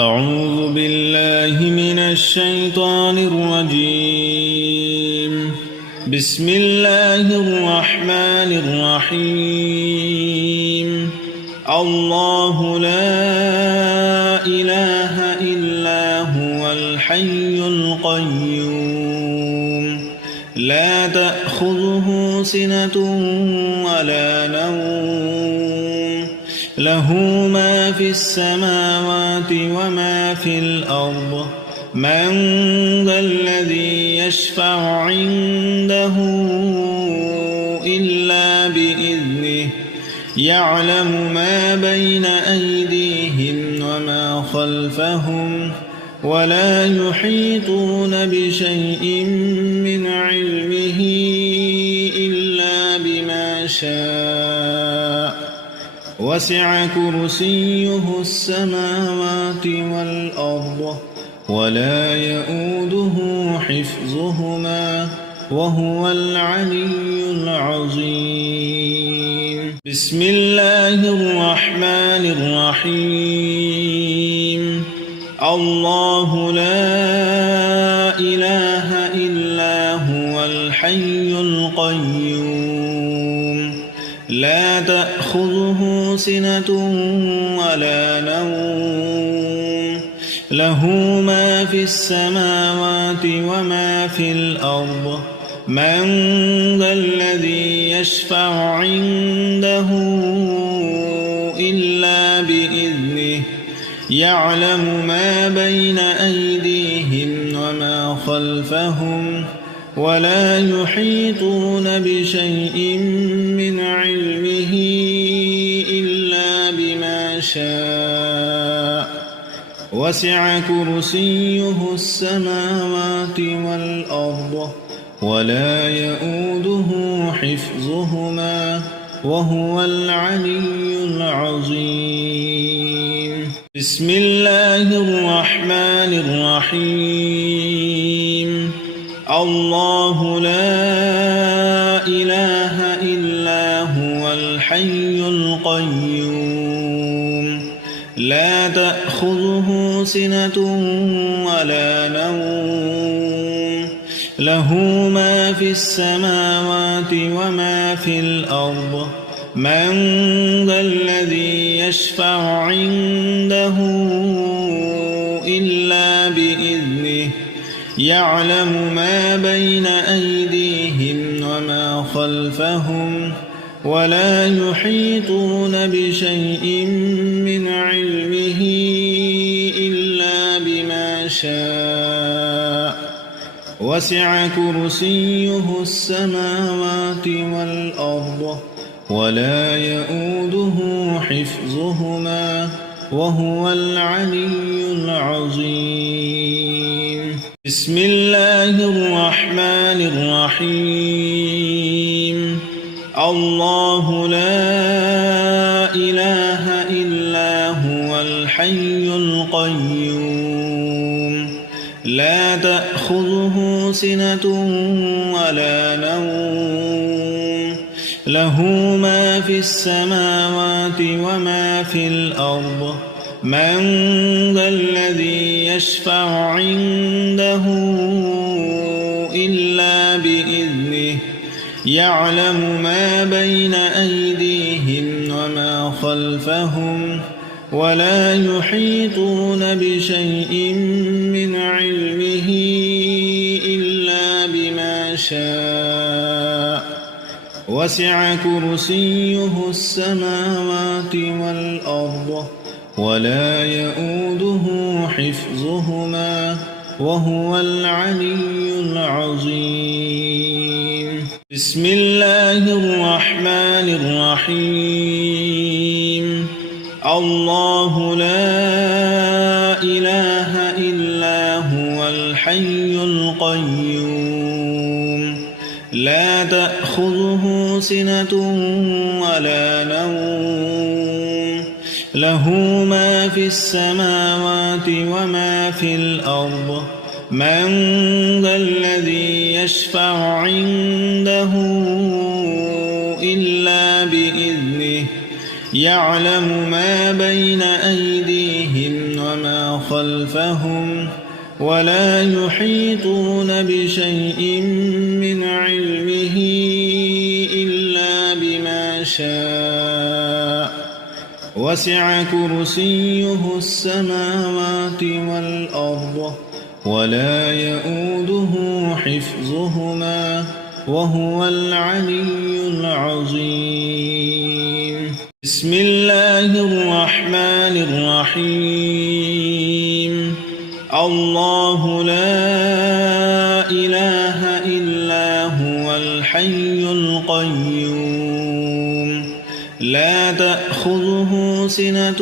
أعوذ بالله من الشيطان الرجيم. بسم الله الرحمن الرحيم. الله لا إله إلا هو الحي القيوم لا تأخذه سنة ولا نوم له ما في السماوات وما في الأرض من ذا الذي يشفع عنده إلا بإذنه يعلم ما بين أيديهم وما خلفهم ولا يحيطون بشيء من علمه إلا بما شاء وسع كرسيه السماوات والأرض ولا يؤوده حفظهما وهو العلي العظيم. بسم الله الرحمن الرحيم. الله لا إله إلا هو الحي القيوم لا تأخذه سنة ولا نوم له ما في السماوات وما في الأرض من ذا الذي يشفع عنده إلا بإذنه يعلم ما بين أيديهم وما خلفهم ولا يحيطون بشيء من علمه إلا بما شاء وسع كرسيه السماوات والأرض ولا يؤوده حفظهما وهو العلي العظيم. بسم الله الرحمن الرحيم. الله لا إله إلا هو الحي القيوم لا تأخذه سنة ولا نوم له ما في السماوات وما في الأرض من ذا الذي يشفع عنده إلا بإذنه يعلم ما بين أيديهم وما خلفهم ولا يحيطون بشيء من علمه إلا بما شاء وسع كرسيه السماوات والأرض ولا يؤوده حفظهما وهو العلي العظيم. بسم الله الرحمن الرحيم. الله لا إله إلا هو الحي القيوم لا تأخذه سنة ولا نوم له ما في السماوات وما في الأرض من ذا الذي يشفع عنده إلا بإذنه يعلم ما بين أيديهم وما خلفهم ولا يحيطون بشيء من علمه إلا بما شاء وسع كرسيه السماوات والأرض ولا يؤوده حفظهما وهو العلي العظيم. بسم الله الرحمن الرحيم. الله لا إله إلا هو الحي القيوم لا تأخذه سنة ولا نوم له ما في السماوات وما في الأرض من ذا الذي يشفع عنده إلا بإذنه يعلم ما بين أيديهم وما خلفهم ولا يحيطون بشيء من علمه إلا بما شاء وسع كرسيه السماوات والأرض ولا يؤوده حفظهما وهو العلي العظيم. بسم الله الرحمن الرحيم. الله لا إله إلا هو الحي القيوم لا تأخذه سنة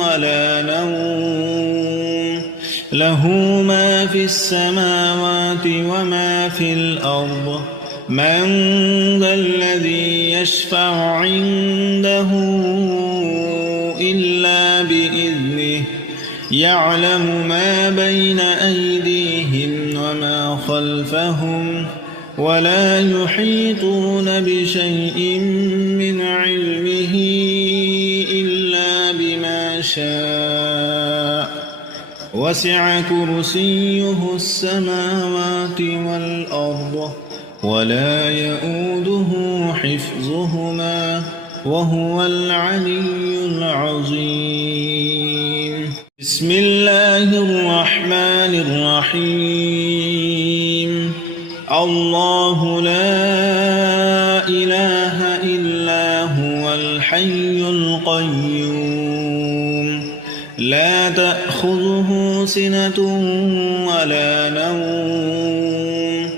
ولا نوم له ما في السماوات وما في الأرض من ذا الذي يشفع عنده إلا بإذنه يعلم ما بين أيديهم وما خلفهم ولا يحيطون بشيء من علمه إلا بما شاء وسع كرسيه السماوات والأرض ولا يؤوده حفظهما وهو العلي العظيم. بسم الله الرحمن الرحيم. الله لا إله إلا هو الحي القيوم لا تأخذه سنة ولا نوم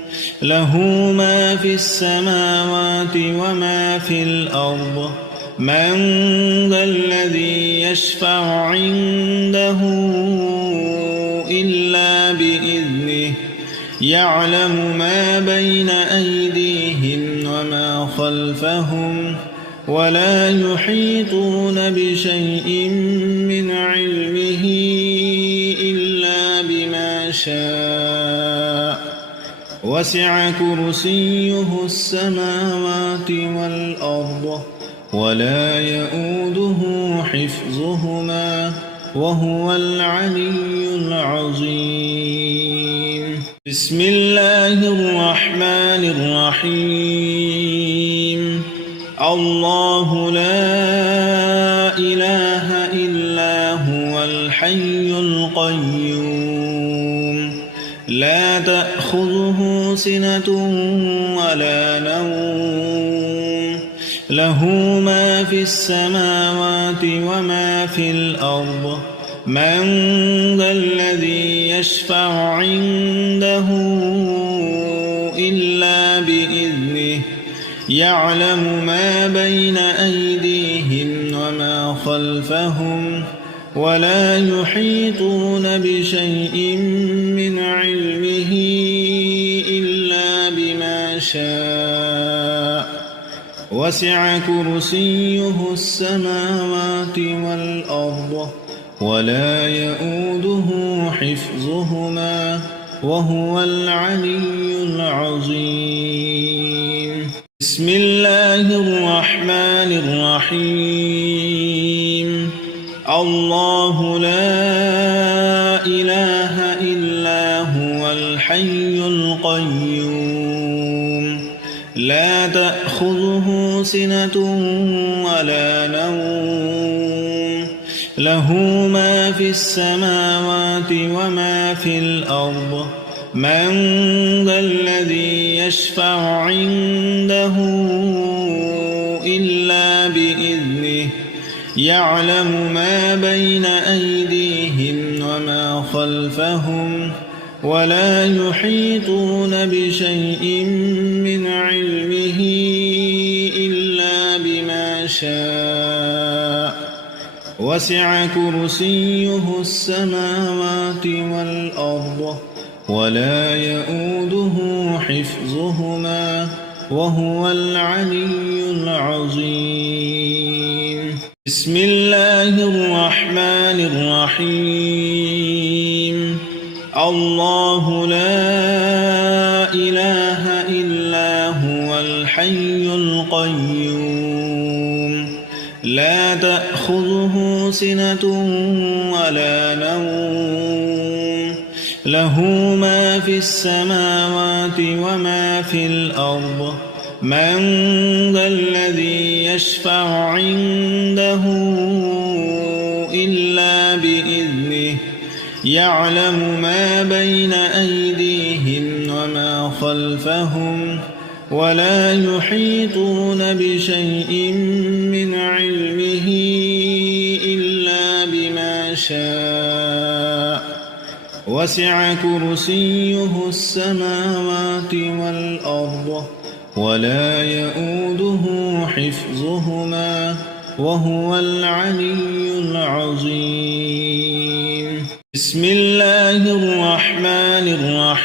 له ما في السماوات وما في الأرض من ذا الذي يشفع عنده إلا بإذنه يعلم ما بين أيديهم وما خلفهم ولا يحيطون بشيء من علمه إلا بما شاء وسع كرسيه السماوات والأرض ولا يؤوده حفظهما وهو العلي العظيم. بسم الله الرحمن الرحيم. الله لا إله إلا هو الحي القيوم لا تأخذه سنة ولا نوم له ما في السماوات وما في الأرض من ذا الذي يشفع عنده إلا بإذنه يعلم ما بين أيديهم وما خلفهم ولا يحيطون بشيء من علمه إلا بما شاء وسع كرسيه السماوات والأرض ولا يؤوده حفظهما وهو العلي العظيم. بسم الله الرحمن الرحيم. الله لا إله إلا هو الحي القيوم لا تأخذه سنة ولا نوم له ما في السماوات وما في الأرض من ذا الذي يشفع عنده إلا بإذنه يعلم ما بين أيديهم وما خلفهم ولا يحيطون بشيء من علمه إلا بما شاء وسع كرسيه السماوات والأرض ولا يؤوده حفظهما وهو العلي العظيم. بسم الله الرحمن الرحيم. الله لا إله إلا هو الحي القيوم لا تأخذه سنة ولا نوم له ما في السماوات وما في الأرض من ذا الذي يشفع عنده إلا بإذنه يعلم ما بين أيديهم وما خلفهم ولا يحيطون بشيء من علمه إلا بما شاء وسع كرسيه السماوات والأرض ولا يؤوده حفظهما وهو العلي العظيم. بسم الله الرحمن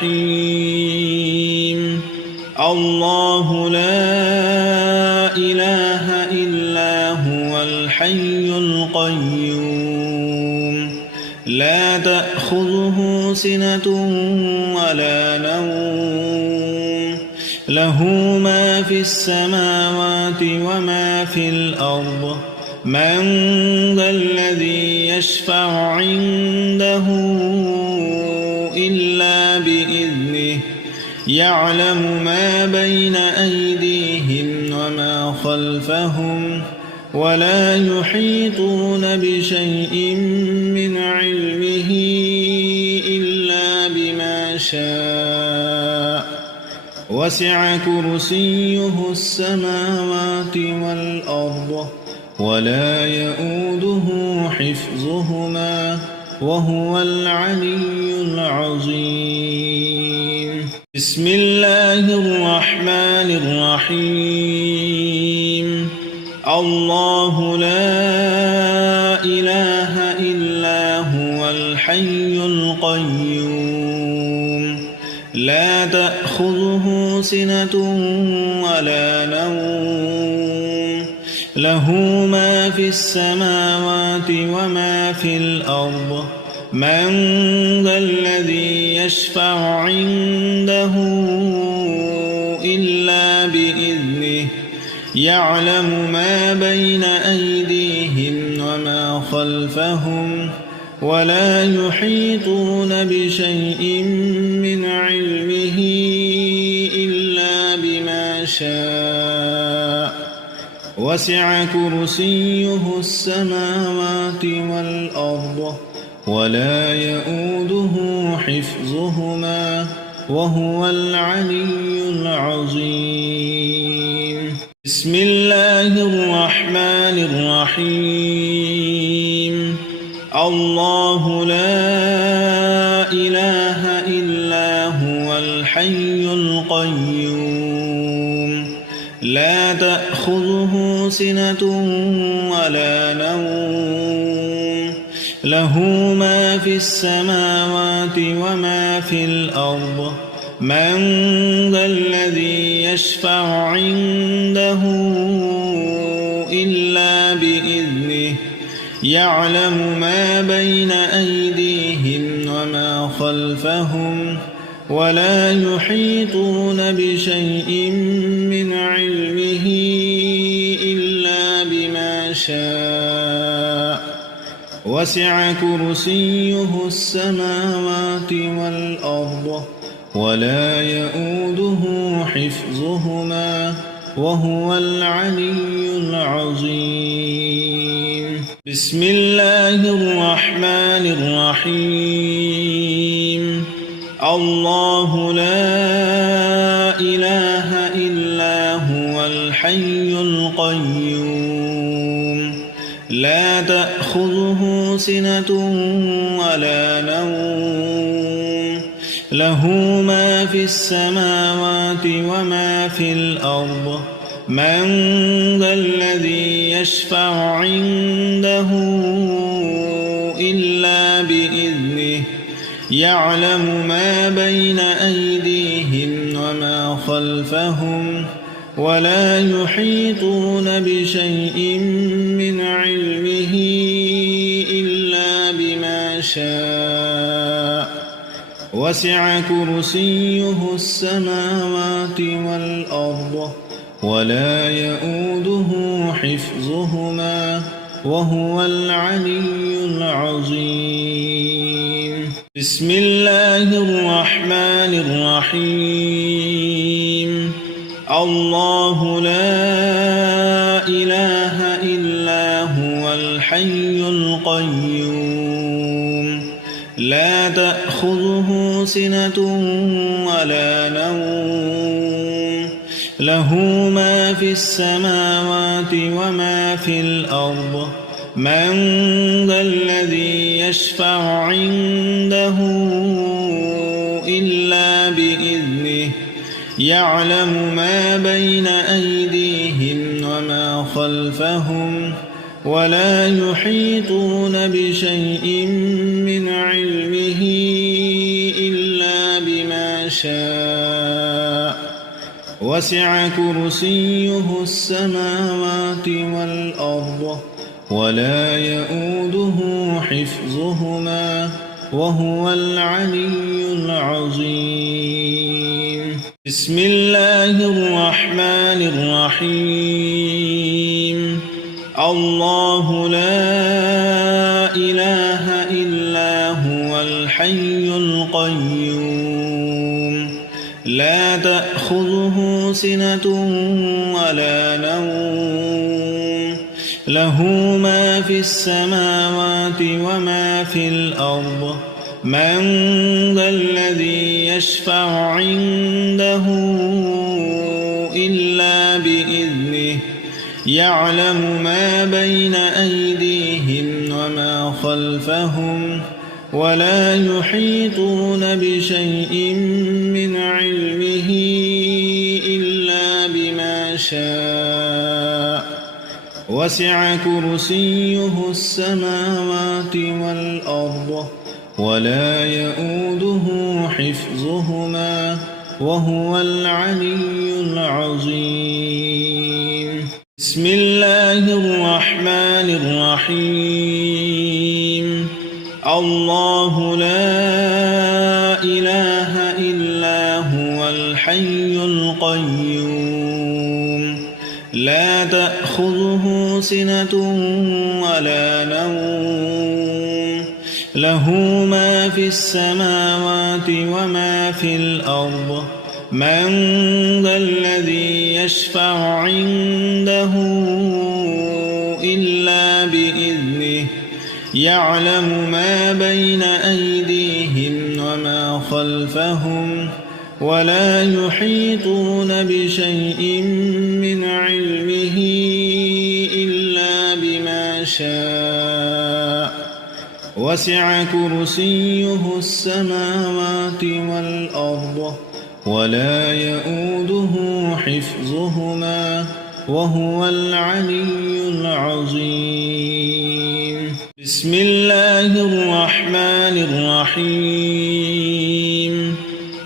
الرحيم. الله لا إله إلا هو الحي القيوم لا تأخذه سنة ولا نوم له ما في السماوات وما في الأرض من ذا الذي يشفع عنده إلا بإذنه يعلم ما بين أيديهم وما خلفهم ولا يحيطون بشيء من علمه إلا بما شاء وسع كرسيه السماوات والأرض ولا يؤوده حفظهما وهو العلي العظيم. بسم الله الرحمن الرحيم. الله لا إله إلا هو الحي القيوم لا تأخذه سنة ولا نوم له ما في السماوات وما في الأرض من ذا الذي يشفع عنده إلا بإذنه يعلم ما بين أيديهم وما خلفهم ولا يحيطون بشيء من علمه إلا بما شاء وسع كرسيه السماوات والأرض ولا يؤوده حفظهما وهو العلي العظيم. بسم الله الرحمن الرحيم. الله لا إله إلا هو الحي القيوم لا تأخذه سنة ولا نوم له ما في السماوات وما في الأرض من ذا الذي يشفع عنده إلا بإذنه يعلم ما بين أيديهم وما خلفهم ولا يحيطون بشيء من علمه إلا بما شاء وسع كرسيه السماوات والأرض ولا يؤوده حفظهما وهو العلي العظيم. بسم الله الرحمن الرحيم. الله لا إله إلا هو الحي القيوم لا تأخذه سنة ولا نوم له ما في السماوات وما في الأرض من ذا الذي يشفع عنده إلا بإذنه يعلم ما بين أيديهم وما خلفهم ولا يحيطون بشيء من علمه إلا بما شاء وسع كرسيه السماوات والأرض ولا يؤوده حفظهما وهو العلي العظيم. بسم الله الرحمن الرحيم الله لا إله إلا هو الحي القيوم لا تأخذه سنة ولا نوم له ما في السماوات وما في الأرض من ذا الذي يشفع عنده إلا بإذنه يعلم ما بين أيديهم وما خلفهم ولا يحيطون بشيء من علمه إلا بما شاء وسع كرسيه السماوات والأرض ولا يؤوده حفظهما وهو العلي العظيم بسم الله الرحمن الرحيم الله لا إله إلا هو الحي القيوم لا تأخذه سنة ولا نوم له ما في السماوات وما في الأرض من ذا الذي يشفع عنده إلا بإذنه يعلم ما بين أيديهم وما خلفهم ولا يحيطون بشيء من علمه إلا بما شاء وسع كرسيه السماوات والأرض ولا يؤوده حفظهما وهو العلي العظيم بسم الله الرحمن الرحيم الله لا إله إلا هو الحي القيوم لا تأخذه سنة ولا نوم له ما في السماوات وما في الأرض من ذا الذي يشفع عنده إلا بإذنه يعلم ما بين أيديهم وما خلفهم ولا يحيطون بشيء من علمه إلا بما شاء وسع كرسيه السماوات والأرض ولا يؤوده حفظهما وهو العلي العظيم بسم الله الرحمن الرحيم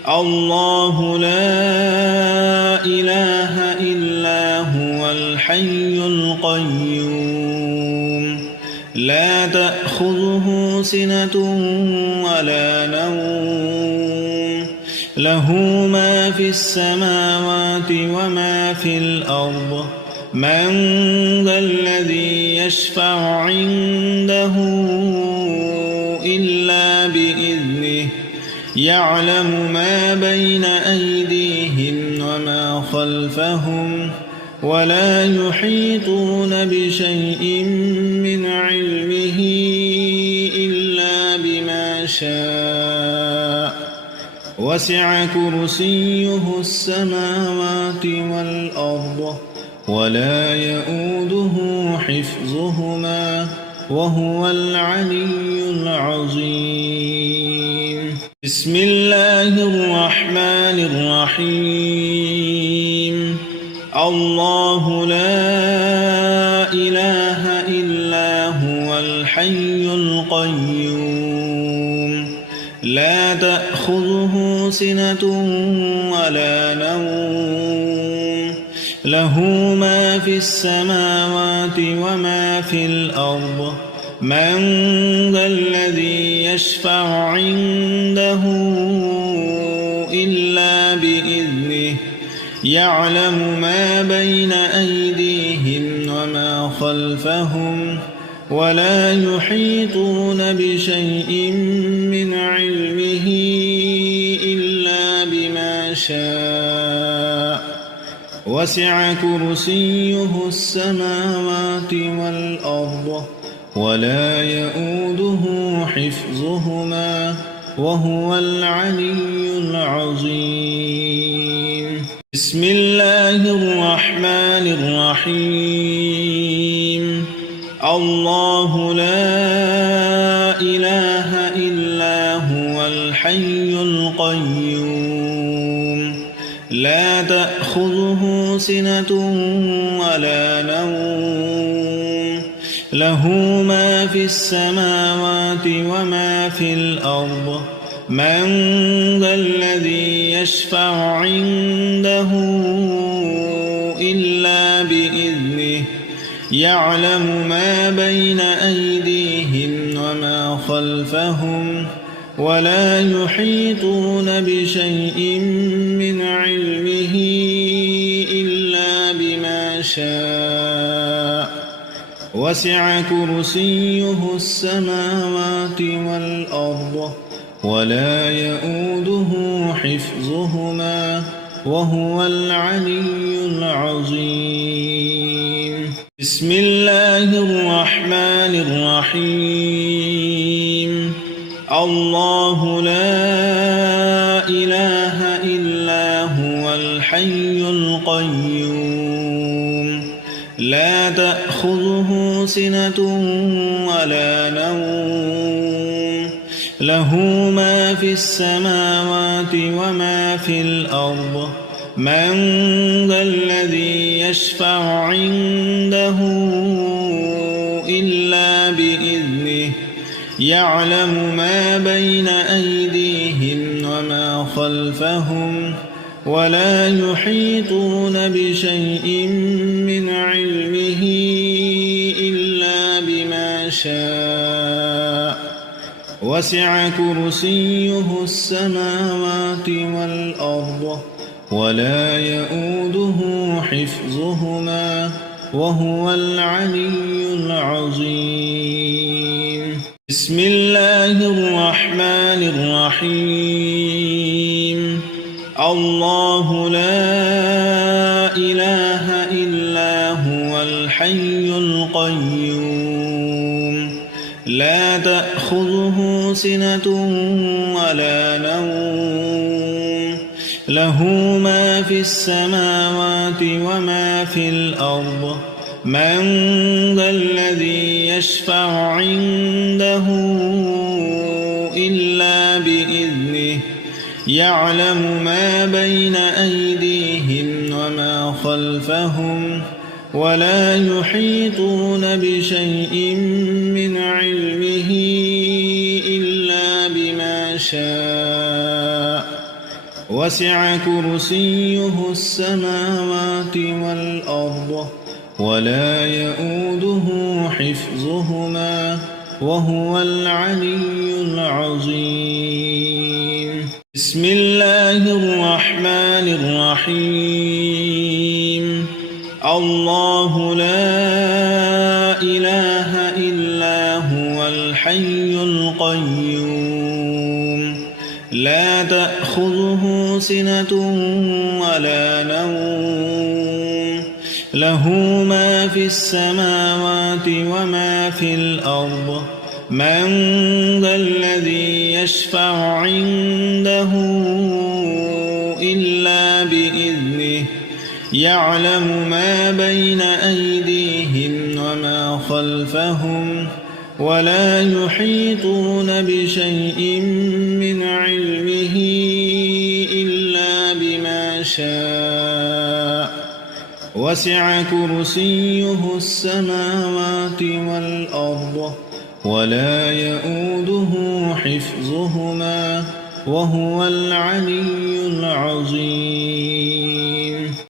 الله لا إله إلا هو الحي القيوم لا تأخذه سنة ولا نوم له ما في السماوات وما في الأرض من ذا الذي يشفع عنده إلا بإذنه يعلم ما بين أيديهم وما خلفهم ولا يحيطون بشيء من علمه إلا بما شاء وسع كرسيه السماوات والأرض ولا يؤوده حفظهما وهو العلي العظيم بسم الله الرحمن الرحيم الله لا إله إلا هو الحي القيوم لا تأخذه سنة ولا نوم له ما في السماوات وما في الأرض من ذا الذي يشفع عنده إلا بإذنه يعلم ما بين أيديهم وما خلفهم ولا يحيطون بشيء من علمه وسع كرسيه السماوات والأرض ولا يؤوده حفظهما وهو العلي العظيم بسم الله الرحمن الرحيم الله لا إله إلا هو الحي القيوم لا تأخذه سنة ولا نوم له ما في السماوات وما في الأرض من ذا الذي يشفع عنده إلا بإذنه يعلم ما بين أيديهم وما خلفهم ولا يحيطون بشيء من علمه إلا بما شاء وسع كرسيه السماوات والأرض ولا يؤوده حفظهما وهو العلي العظيم بسم الله الرحمن الرحيم الله لا إله إلا هو الحي القيوم لا تأخذه سنة ولا نوم له ما في السماوات وما في الأرض من ذا الذي يشفع عنده إلا بإذنه يعلم ما بين أيديهم وما خلفهم ولا يحيطون بشيء من علمه إلا بما شاء وسع كرسيه السماوات والأرض ولا يؤوده حفظهما وهو العلي العظيم بسم الله الرحمن الرحيم الله لا إله إلا هو الحي القيوم لا تأخذه سنة ولا نوم له ما في السماوات وما في الأرض من ذا الذي يشفع عنده إلا بإذنه يعلم ما بين أيديهم وما خلفهم ولا يحيطون بشيء من علمه إلا بما شاء وسع كرسيه السماوات والأرض ولا يؤوده حفظهما وهو العلي العظيم بسم الله الرحمن الرحيم الله لا إله إلا هو الحي القيوم لا تأخذه سنة ولا نوم له ما في السماوات وما في الأرض من ذا الذي يشفع عنده إلا بإذنه يعلم ما بين أيديهم وما خلفهم ولا يحيطون بشيء من علمه إلا بما شاء وسع كرسيه السماوات والأرض ولا يؤوده حفظهما وهو العلي العظيم